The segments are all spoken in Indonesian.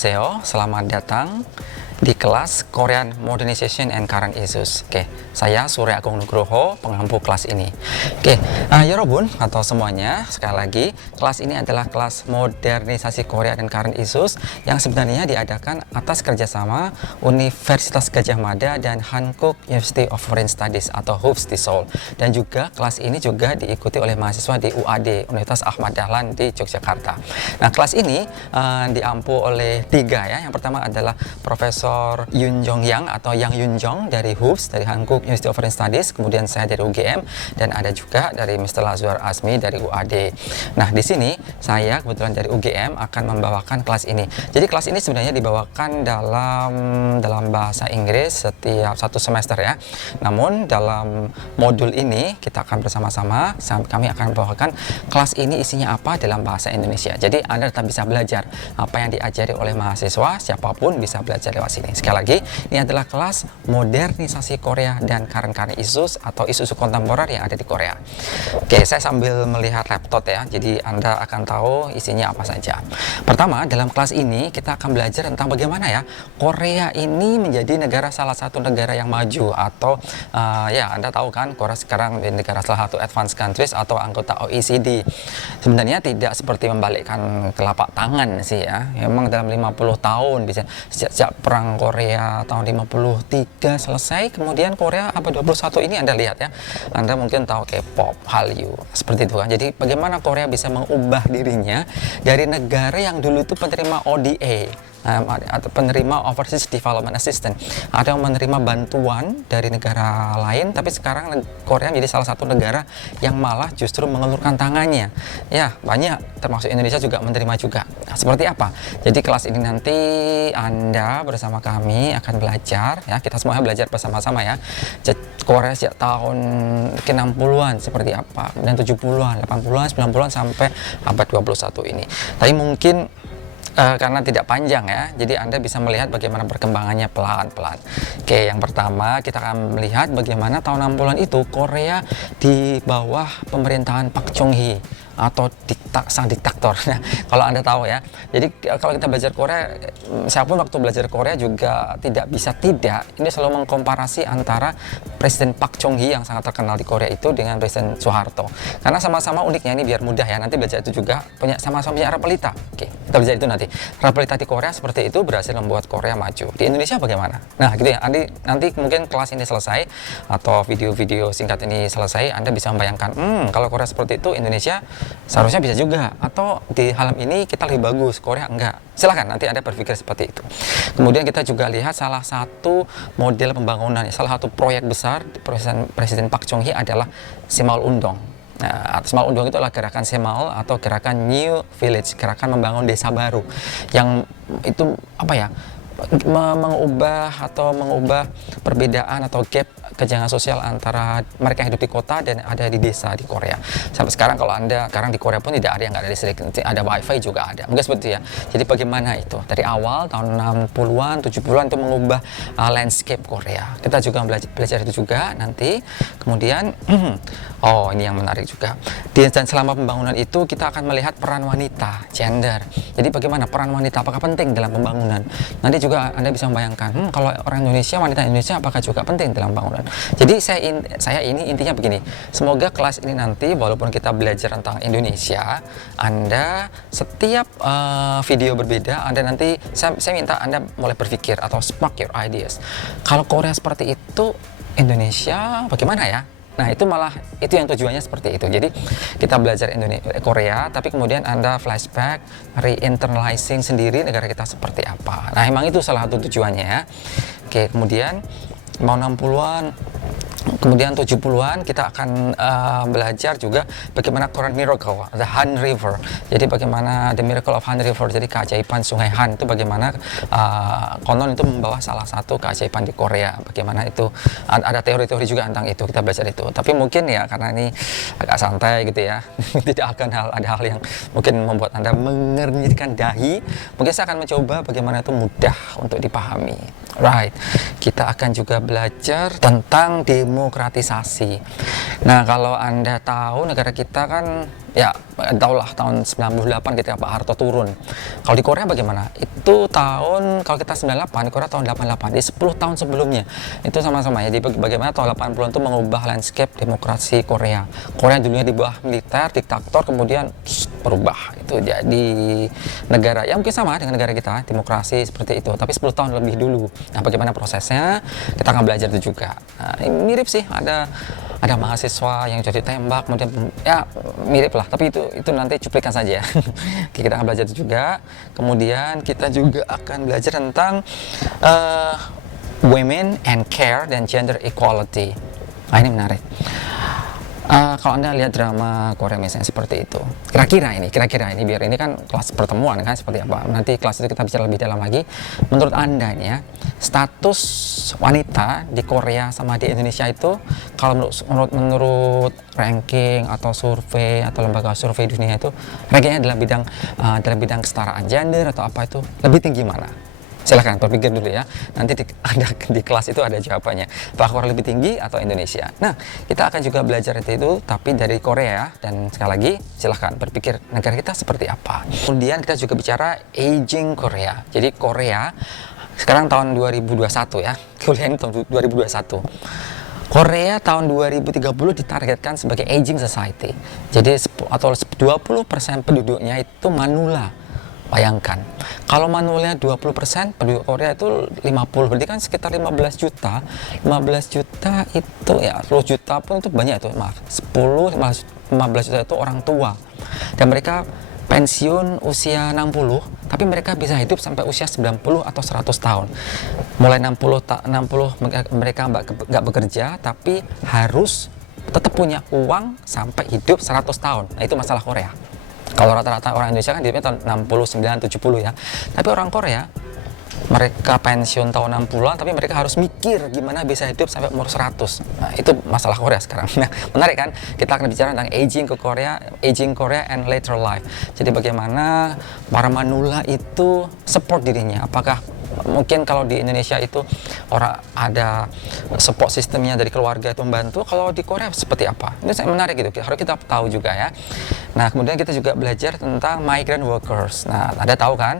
Annyeonghaseyo, selamat datang di kelas Korean Modernization and Current Issues. Oke, saya Surya Agung Nugroho, pengampu kelas ini. Oke, Yorobun atau semuanya, sekali lagi, kelas ini adalah kelas modernisasi Korea dan Current Issues yang sebenarnya diadakan atas kerjasama Universitas Gadjah Mada dan Hankook University of Foreign Studies atau HUFS di Seoul. Dan juga kelas ini juga diikuti oleh mahasiswa di UAD, Universitas Ahmad Dahlan di Yogyakarta. Nah, kelas ini diampu oleh tiga ya. Yang pertama adalah Profesor Yoon Jong Yang atau Yang Yoon Jong dari HUFS, dari Hankook University of Foreign Studies, kemudian saya dari UGM, dan ada juga dari Mr. Lazwar Azmi dari UAD. Nah, di sini saya kebetulan dari UGM akan membawakan kelas ini. Jadi kelas ini sebenarnya dibawakan dalam bahasa Inggris setiap satu semester ya. Namun dalam modul ini kita akan bersama-sama, kami akan membawakan kelas ini isinya apa dalam bahasa Indonesia. Jadi Anda tetap bisa belajar apa yang diajari oleh mahasiswa, siapapun bisa belajar lewat sini. Sekali lagi, ini adalah kelas modernisasi Korea dan current issues atau isu-isu kontemporer yang ada di Korea. Oke, saya sambil melihat laptop ya, jadi Anda akan tahu isinya apa saja. Pertama, dalam kelas ini kita akan belajar tentang bagaimana ya Korea ini menjadi salah satu negara yang maju atau ya Anda tahu kan Korea sekarang menjadi negara salah satu advanced countries atau anggota OECD. Sebenarnya tidak seperti membalikkan telapak tangan sih ya. Memang dalam 50 tahun bisa sejak perang Korea tahun 53 selesai, kemudian Korea abad 21 ini Anda lihat ya. Anda mungkin tahu K-pop, Hallyu, seperti itu kan. Jadi bagaimana Korea bisa mengubah dirinya dari negara yang dulu itu penerima ODA atau penerima Overseas Development Assistance, ada yang menerima bantuan dari negara lain, tapi sekarang Korea menjadi salah satu negara yang malah justru mengelurkan tangannya. Ya, banyak, termasuk Indonesia juga menerima juga. Nah, seperti apa? Jadi kelas ini nanti Anda bersama kami akan belajar, ya kita semuanya belajar bersama-sama ya. Korea sejak tahun ke-60-an seperti apa, dan 70-an, 80-an, 90-an sampai abad 21 ini. Tapi mungkin karena tidak panjang ya, jadi Anda bisa melihat bagaimana perkembangannya pelan-pelan. Oke, yang pertama kita akan melihat bagaimana tahun 60-an itu Korea di bawah pemerintahan Park Chung-hee atau sang diktator. Nah, kalau Anda tahu ya, jadi kalau kita belajar Korea, saya pun waktu belajar Korea juga tidak bisa tidak, ini selalu mengkomparasi antara Presiden Park Chung-hee yang sangat terkenal di Korea itu dengan Presiden Soeharto. Karena sama-sama uniknya, ini biar mudah ya, nanti belajar itu juga sama-sama punya Rapelita. Oke, kita belajar itu nanti. Rapelita di Korea seperti itu berhasil membuat Korea maju. Di Indonesia bagaimana? Nah, gitu ya. Nanti mungkin kelas ini selesai atau video-video singkat ini selesai, Anda bisa membayangkan, kalau Korea seperti itu, Indonesia seharusnya bisa juga, atau di hal ini kita lebih bagus, Korea enggak. Silahkan nanti Anda berpikir seperti itu. Kemudian kita juga lihat salah satu model pembangunan, salah satu proyek besar Presiden Park Chung-hee adalah Semal Undong. Nah, Semal Undong itu adalah gerakan Semal atau gerakan New Village, gerakan membangun desa baru, yang itu apa ya, mengubah perbedaan atau gap kesenjangan sosial antara mereka yang hidup di kota dan ada di desa di Korea. Sampai sekarang kalau Anda sekarang di Korea pun tidak ada yang nggak ada listrik, ada wifi juga ada. Mungkin seperti itu ya. Jadi bagaimana itu dari awal tahun 60-an, 70-an itu mengubah landscape Korea. Kita juga belajar itu juga nanti. Kemudian oh, ini yang menarik juga. Dan selama pembangunan itu kita akan melihat peran wanita, gender. Jadi bagaimana peran wanita, apakah penting dalam pembangunan? Nanti juga Anda bisa membayangkan, kalau orang Indonesia, wanita Indonesia apakah juga penting dalam pembangunan? Jadi saya ini intinya begini, semoga kelas ini nanti walaupun kita belajar tentang Indonesia, Anda setiap video berbeda, Anda nanti saya minta Anda mulai berpikir atau spark your ideas. Kalau Korea seperti itu, Indonesia bagaimana ya? Nah, itu yang tujuannya seperti itu. Jadi kita belajar Korea, tapi kemudian Anda flashback, re-internalizing sendiri negara kita seperti apa. Nah, emang itu salah satu tujuannya ya. Oke, kemudian mau 60-an, kemudian 70-an kita akan belajar juga bagaimana Korean Miracle, the Han River. Jadi bagaimana the Miracle of Han River, jadi keajaiban Sungai Han itu bagaimana konon itu membawa salah satu keajaiban di Korea. Bagaimana itu ada teori-teori juga tentang itu, kita belajar itu. Tapi mungkin ya karena ini agak santai gitu ya, tidak akan ada hal yang mungkin membuat Anda mengernyitkan dahi. Mungkin saya akan mencoba bagaimana itu mudah untuk dipahami. Right, kita akan juga belajar tentang demokratisasi. Nah, kalau Anda tahu negara kita kan ya tahulah tahun 98 ketika Pak Harto turun. Kalau di Korea bagaimana? Itu tahun, kalau kita 98, di Korea tahun 88, di 10 tahun sebelumnya itu sama-sama ya. Jadi bagaimana tahun 80-an itu mengubah landscape demokrasi Korea. Korea dulunya di bawah militer, diktator, kemudian berubah itu jadi negara yang mungkin sama dengan negara kita, demokrasi seperti itu, tapi 10 tahun lebih dulu. Nah, bagaimana prosesnya? Kita akan belajar itu juga. Nah, mirip sih, ada mahasiswa yang jadi tembak, kemudian ya mirip lah, tapi itu nanti cuplikan saja ya. Oke, kita akan belajar itu juga. Kemudian kita juga akan belajar tentang women and care dan gender equality. Nah, ini menarik. Kalau Anda lihat drama Korea misalnya seperti itu, kira-kira ini biar ini kan kelas pertemuan kan seperti apa, nanti kelas itu kita bicara lebih dalam lagi. Menurut Anda nih ya, status wanita di Korea sama di Indonesia itu kalau menurut ranking atau survei atau lembaga survei dunia itu rankingnya dalam bidang kesetaraan gender atau apa itu lebih tinggi mana? Silahkan berpikir dulu ya, nanti di kelas itu ada jawabannya, apakah Korea lebih tinggi atau Indonesia. Nah, kita akan juga belajar itu tapi dari Korea, dan sekali lagi silahkan berpikir negara kita seperti apa. Kemudian kita juga bicara aging Korea. Jadi Korea sekarang tahun 2021 ya, kuliah ini tahun 2021. Korea tahun 2030 ditargetkan sebagai aging society. Jadi atau 20% penduduknya itu manula. Bayangkan, kalau manulnya 20%, penduduk Korea itu 50, berarti kan sekitar 15 juta. 15 juta itu ya, 10 juta pun itu banyak itu, maaf. 15 juta itu orang tua. Dan mereka pensiun usia 60, tapi mereka bisa hidup sampai usia 90 atau 100 tahun. Mulai 60 mereka nggak bekerja, tapi harus tetap punya uang sampai hidup 100 tahun. Nah, itu masalah Korea. Kalau rata-rata orang Indonesia kan hidupnya tahun 69, 70 ya. Tapi orang Korea, mereka pensiun tahun 60-an, tapi mereka harus mikir gimana bisa hidup sampai umur 100. Nah, itu masalah Korea sekarang. Nah, menarik kan? Kita akan bicara tentang aging Korea and later life. Jadi bagaimana para manula itu support dirinya. Apakah mungkin kalau di Indonesia itu orang ada support sistemnya dari keluarga itu membantu, kalau di Korea seperti apa? Ini menarik gitu, harus kita tahu juga ya. Nah, kemudian kita juga belajar tentang migrant workers. Nah, Anda tahu kan,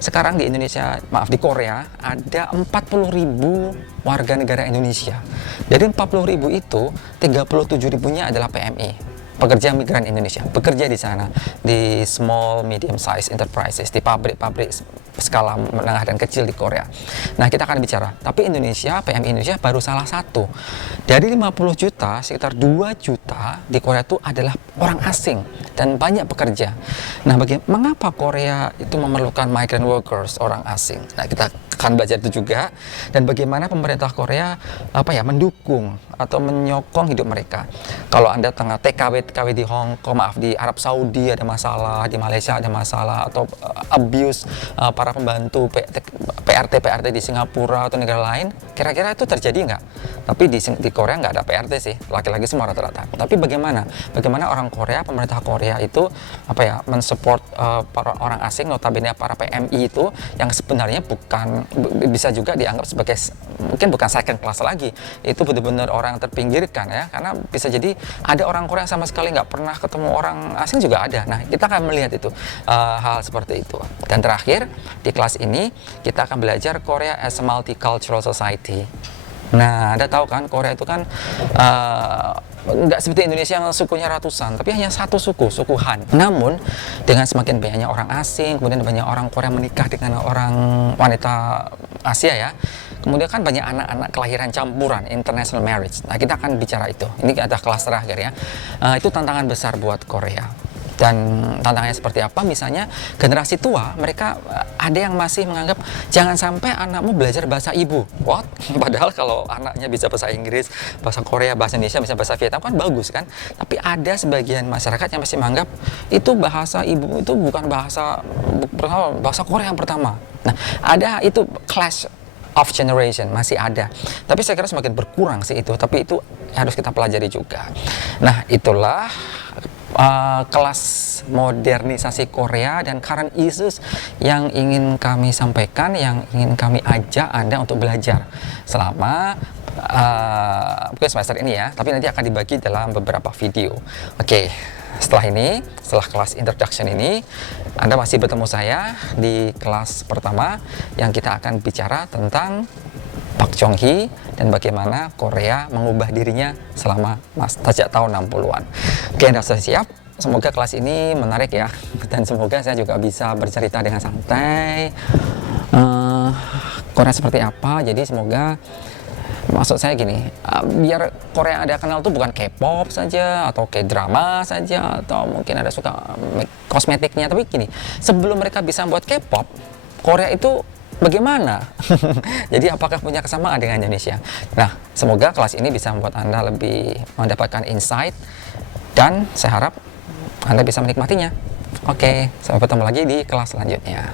sekarang di Indonesia, di Korea ada 40.000 warga negara Indonesia. Dari 40.000 itu 37.000-nya adalah PMI, pekerja migran Indonesia, bekerja di sana di small medium size enterprises, di pabrik-pabrik skala menengah dan kecil di Korea. Nah, kita akan bicara, tapi Indonesia, PMI Indonesia baru salah satu. Dari 50 juta, sekitar 2 juta di Korea itu adalah orang asing dan banyak pekerja. Nah, mengapa Korea itu memerlukan migrant workers, orang asing? Nah, kita akan belajar itu juga, dan bagaimana pemerintah Korea mendukung atau menyokong hidup mereka. Kalau Anda tengah TKW di Hong Kong, di Arab Saudi ada masalah, di Malaysia ada masalah, atau abuse para pembantu PRT di Singapura atau negara lain, kira-kira itu terjadi nggak? Tapi di Korea nggak ada PRT sih, laki-laki semua rata-rata. Tapi bagaimana orang Korea, pemerintah Korea itu mensupport para orang asing, notabene para PMI itu yang sebenarnya bisa juga dianggap sebagai mungkin bukan second class lagi, itu benar-benar orang terpinggirkan ya, karena bisa jadi ada orang Korea sama sekali nggak pernah ketemu orang asing juga ada. Nah, kita akan melihat itu hal seperti itu. Dan terakhir di kelas ini kita akan belajar Korea as a multicultural society. Nah, Anda tahu kan Korea itu kan nggak seperti Indonesia yang sukunya ratusan, tapi hanya satu suku Han. Namun dengan semakin banyaknya orang asing, kemudian banyak orang Korea menikah dengan orang wanita Asia ya, kemudian kan banyak anak-anak kelahiran campuran, international marriage. Nah, kita akan bicara itu. Ini ada kelas terakhir ya. Itu tantangan besar buat Korea. Dan tantangannya seperti apa? Misalnya generasi tua, mereka ada yang masih menganggap jangan sampai anakmu belajar bahasa ibu. What? Padahal kalau anaknya bisa bahasa Inggris, bahasa Korea, bahasa Indonesia, bisa bahasa Vietnam kan bagus kan? Tapi ada sebagian masyarakat yang masih menganggap itu bahasa ibu itu bukan bahasa Korea yang pertama. Nah, ada itu clash of generation, masih ada. Tapi saya kira semakin berkurang sih itu, tapi itu harus kita pelajari juga. Nah, itulah kelas modernisasi Korea dan current issues yang ingin kami sampaikan, yang ingin kami ajak Anda untuk belajar selama bukan semester ini ya, tapi nanti akan dibagi dalam beberapa video. Oke, setelah kelas introduction ini, Anda masih bertemu saya di kelas pertama yang kita akan bicara tentang Park Chung Hee dan bagaimana Korea mengubah dirinya selama sejak tahun 60-an. Oke, Anda sudah siap? Semoga kelas ini menarik ya, dan semoga saya juga bisa bercerita dengan santai Korea seperti apa. Jadi semoga, maksud saya gini, biar Korea Anda kenal tuh bukan K-pop saja atau K-drama saja atau mungkin Anda suka kosmetiknya, tapi gini, sebelum mereka bisa buat K-pop, Korea itu bagaimana? Jadi apakah punya kesamaan dengan Indonesia? Nah, semoga kelas ini bisa membuat Anda lebih mendapatkan insight dan saya harap Anda bisa menikmatinya. Oke, sampai bertemu lagi di kelas selanjutnya.